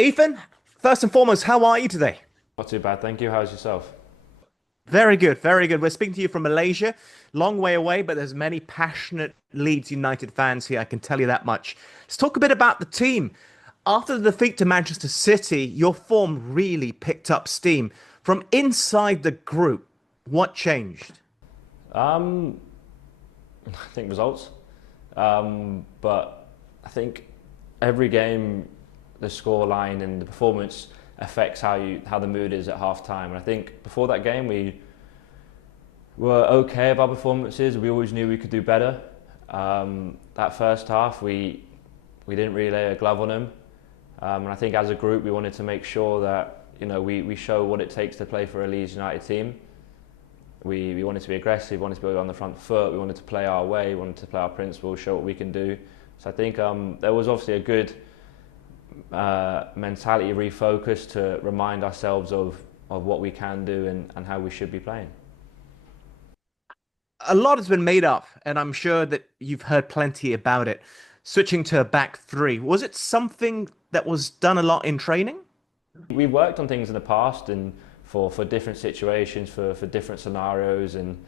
Ethan, first and foremost, how are you today? Not too bad, thank you. How's yourself? Very good, very good. We're speaking to you from Malaysia, long way away, but there's many passionate Leeds United fans here, I can tell you that much. Let's talk a bit about the team. After the defeat to Manchester City, your form really picked up steam. From inside the group, what changed? Um, I think results. But I think every game, the score line and the performance affects how the mood is at half time. And I think before that game, we were okay with our performances. We always knew we could do better. That first half, we didn't really lay a glove on them. And I think as a group, we wanted to make sure that we show what it takes to play for a Leeds United team. We wanted to be aggressive, wanted to be on the front foot, we wanted to play our way, we wanted to play our principles, show what we can do. So I think there was obviously a good mentality refocus to remind ourselves of what we can do and how we should be playing. A lot has been made up, and I'm sure that you've heard plenty about it. Switching to a back three, was it something that was done a lot in training? We worked on things in the past and for different situations, for different scenarios and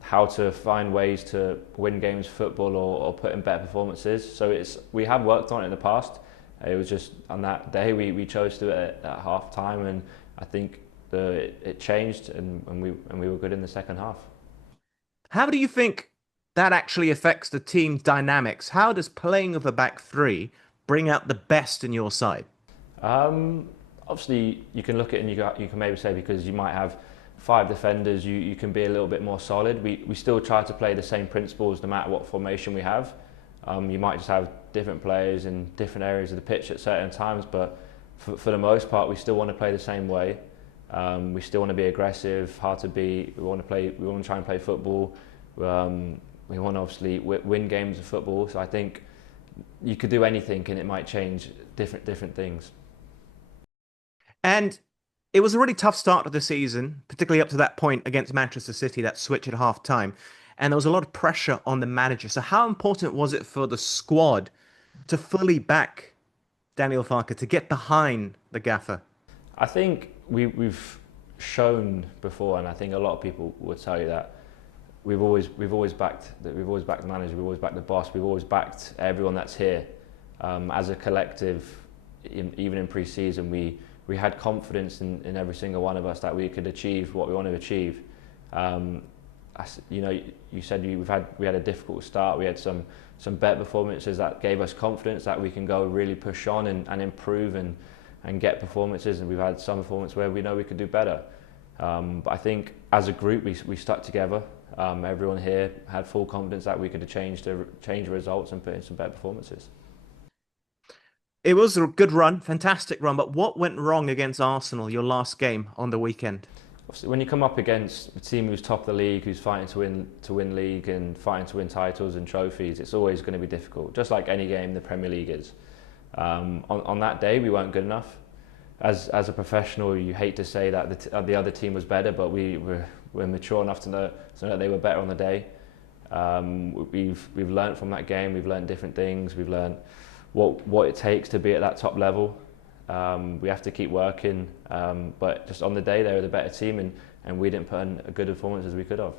how to find ways to win games of football or put in better performances. So we have worked on it in the past. It was just on that day we chose to do it at half time, and I think it changed and we were good in the second half. How do you think that actually affects the team dynamics? How does playing with a back three bring out the best in your side? Um, Obviously, you can look at it and you can maybe say because you might have five defenders, you can be a little bit more solid. We still try to play the same principles no matter what formation we have. You might just have different players in different areas of the pitch at certain times, but for the most part, we still want to play the same way. We still want to be aggressive, hard to beat. We want to play. We want to try and play football. We want to obviously win games of football. So I think you could do anything, and it might change different things. And it was a really tough start to the season, particularly up to that point against Manchester City, that switch at half time. And there was a lot of pressure on the manager. So, how important was it for the squad to fully back Daniel Farker, to get behind the gaffer? I think we've shown before, and I think a lot of people would tell you that we've always backed the manager, we've always backed the boss, we've always backed everyone that's here. As a collective, even in pre-season, we had confidence in every single one of us that we could achieve what we want to achieve. Um, you said we had a difficult start. We had some better performances that gave us confidence that we can go really push on and improve and get performances. And we've had some performance where we know we could do better. But I think as a group we stuck together. Everyone here had full confidence that we could change the results and put in some better performances. It was a good run, fantastic run. But what went wrong against Arsenal, your last game on the weekend? Obviously, when you come up against a team who's top of the league, who's fighting to win league and fighting to win titles and trophies, it's always going to be difficult. Just like any game the Premier League is. On that day, we weren't good enough. As a professional, you hate to say that the other team was better, but we're mature enough to know that they were better on the day. We've learned from that game. We've learned different things. We've learned what it takes to be at that top level. We have to keep working, but just on the day they were the better team, and we didn't put in a good performance as we could have.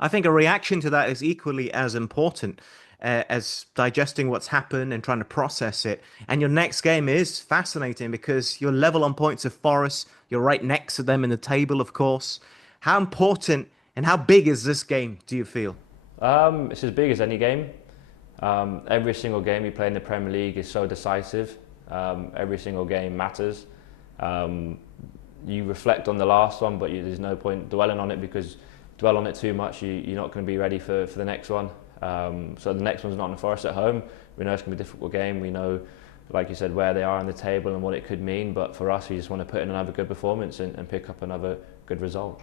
I think a reaction to that is equally as important as digesting what's happened and trying to process it. And your next game is fascinating because you're level on points of Forest. You're right next to them in the table, of course. How important and how big is this game, do you feel? It's as big as any game. Every single game you play in the Premier League is so decisive. Every single game matters. You reflect on the last one, but there's no point dwelling on it because dwell on it too much, you're not going to be ready for the next one. So the next one's not in Forest at home. We know it's going to be a difficult game. We know, like you said, where they are on the table and what it could mean. But for us, we just want to put in another good performance and pick up another good result.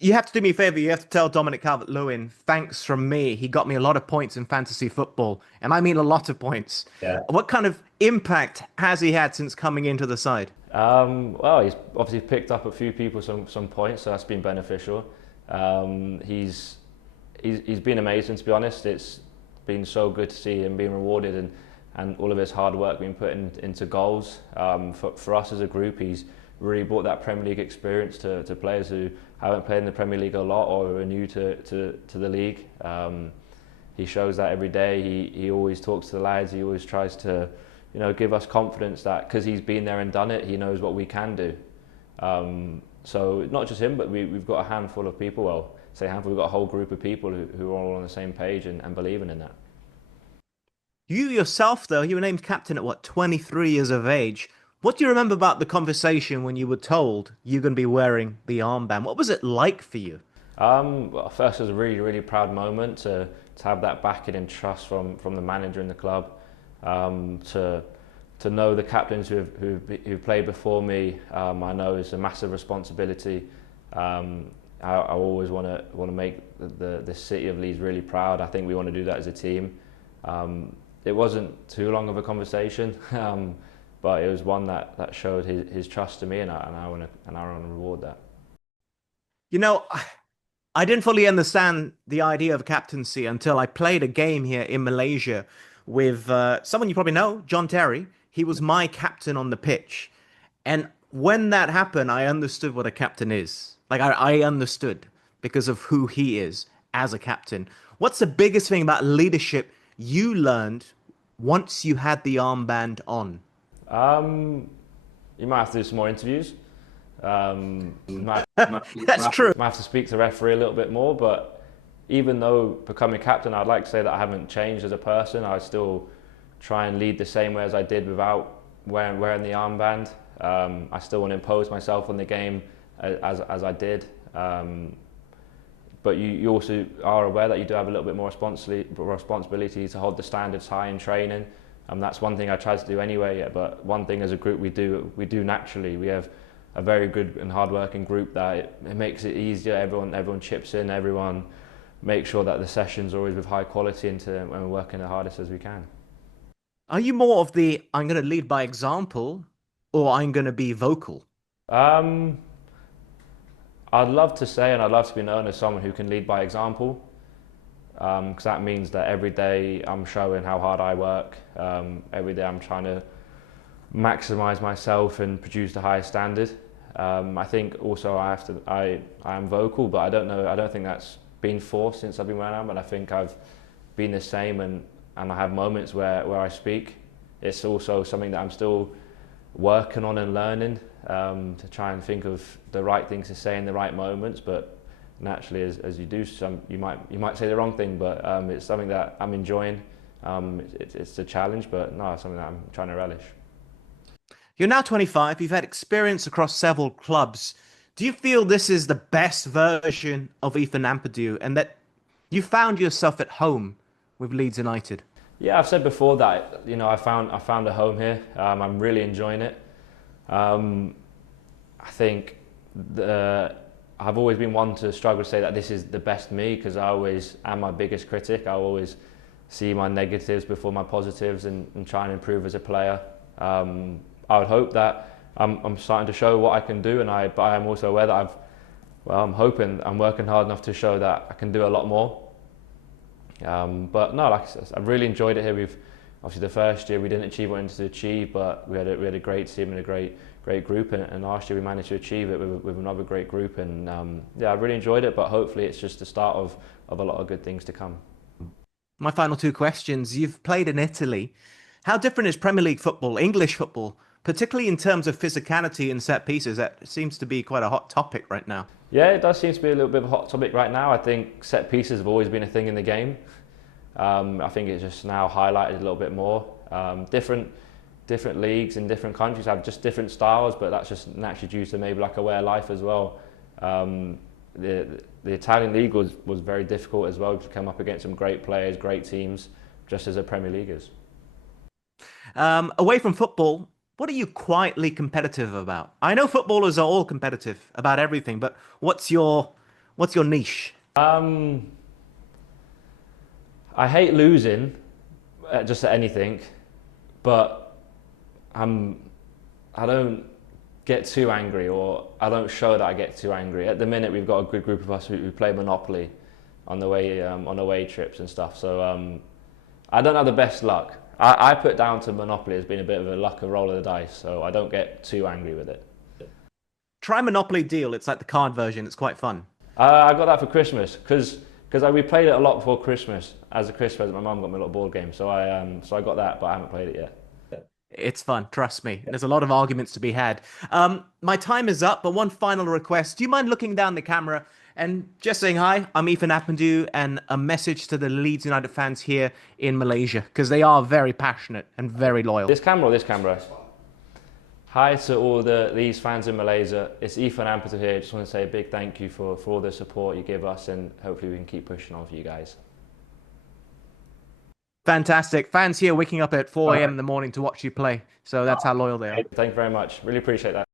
You have to do me a favor. You have to tell Dominic Calvert-Lewin, thanks from me. He got me a lot of points in fantasy football, and I mean a lot of points. Yeah. What kind of impact has he had since coming into the side? Well, he's obviously picked up a few people some points, so that's been beneficial. He's been amazing, to be honest. It's been so good to see him being rewarded and all of his hard work being put into goals. For us as a group, he's really brought that Premier League experience to players who haven't played in the Premier League a lot or are new to the league. He shows that every day. He always talks to the lads. He always tries to, give us confidence that because he's been there and done it, he knows what we can do. So not just him, but we've got a handful of people. Well, say handful. We've got a whole group of people who are all on the same page and believing in that. You yourself, though, you were named captain at what, 23 years of age. What do you remember about the conversation when you were told you're going to be wearing the armband? What was it like for you? Well, first, it was a really, really proud moment to have that backing and trust from the manager in the club, to know the captains who've played before me. I know it's a massive responsibility. I always want to make the city of Leeds really proud. I think we want to do that as a team. It wasn't too long of a conversation, but it was one that showed his trust to me, and I want to reward that. I didn't fully understand the idea of captaincy until I played a game here in Malaysia with someone you probably know, John Terry. He was my captain on the pitch. And when that happened, I understood what a captain is. Like, I understood because of who he is as a captain. What's the biggest thing about leadership you learned once you had the armband on? You might have to do some more interviews. That's true. Might have to speak to the referee a little bit more, but even though becoming captain, I'd like to say that I haven't changed as a person. I still try and lead the same way as I did without wearing the armband. I still want to impose myself on the game as I did. But you also are aware that you do have a little bit more responsibility to hold the standards high in training. That's one thing I try to do anyway. But one thing as a group we do naturally. We have a very good and hard-working group that it makes it easier. Everyone chips in. Everyone makes sure that the sessions are always with high quality and we're working the hardest as we can. Are you more of the I'm going to lead by example or I'm going to be vocal? I'd love to say, and I'd love to be known as someone who can lead by example, because that means that every day I'm showing how hard I work. Every day I'm trying to maximise myself and produce the highest standard. I think also I am vocal, but I don't think that's been forced since I've been wearing armband. I think I've been the same, and I have moments where I speak. It's also something that I'm still working on and learning, to try and think of the right things to say in the right moments. But naturally, as you do, you might say the wrong thing, but it's something that I'm enjoying. It's a challenge, but no, it's something that I'm trying to relish. You're now 25. You've had experience across several clubs. Do you feel this is the best version of Ethan Ampadu and that you found yourself at home with Leeds United? Yeah, I've said before that I found a home here. I'm really enjoying it. I think I've always been one to struggle to say that this is the best me, because I always am my biggest critic. I always see my negatives before my positives and try and improve as a player. I would hope that I'm starting to show what I can do, but I am also aware that I'm hoping I'm working hard enough to show that I can do a lot more. But no, like I said, I've really enjoyed it here. Obviously the first year we didn't achieve what we wanted to achieve, but we had a great team and a great group, and last year we managed to achieve it with another great group, and I really enjoyed it. But hopefully it's just the start of a lot of good things to come. My final two questions. You've played in Italy. How different is Premier League football, English football, particularly in terms of physicality and set pieces? That seems to be quite a hot topic right now. Yeah, it does seem to be a little bit of a hot topic right now. I think set pieces have always been a thing in the game. I think it's just now highlighted a little bit more. Different leagues in different countries have just different styles, but that's just naturally due to maybe like a way of life as well. The Italian league was very difficult as well to come up against some great players, great teams, just as a Premier League is. Away from football, what are you quietly competitive about? I know footballers are all competitive about everything, but what's your niche? I hate losing, just at anything, but I don't get too angry, or I don't show that I get too angry. At the minute, we've got a good group of us who play Monopoly on away trips and stuff. So I don't have the best luck. I put down to Monopoly as being a bit of a luck, a roll of the dice, so I don't get too angry with it. Try Monopoly Deal. It's like the card version. It's quite fun. I got that for Christmas because we played it a lot before Christmas. As a Christmas present, my mum got me a little board game, so I got that, but I haven't played it yet. It's fun, trust me. There's a lot of arguments to be had. My time is up, but one final request. Do you mind looking down the camera and just saying hi? I'm Ethan Appendu, and a message to the Leeds United fans here in Malaysia, because they are very passionate and very loyal. This camera or this camera? Hi to all the Leeds fans in Malaysia. It's Ethan Appendu here. Just want to say a big thank you for all the support you give us, and hopefully we can keep pushing on for you guys. Fantastic. Fans here waking up at 4 a.m. in the morning to watch you play. So that's how loyal they are. Thank you very much. Really appreciate that.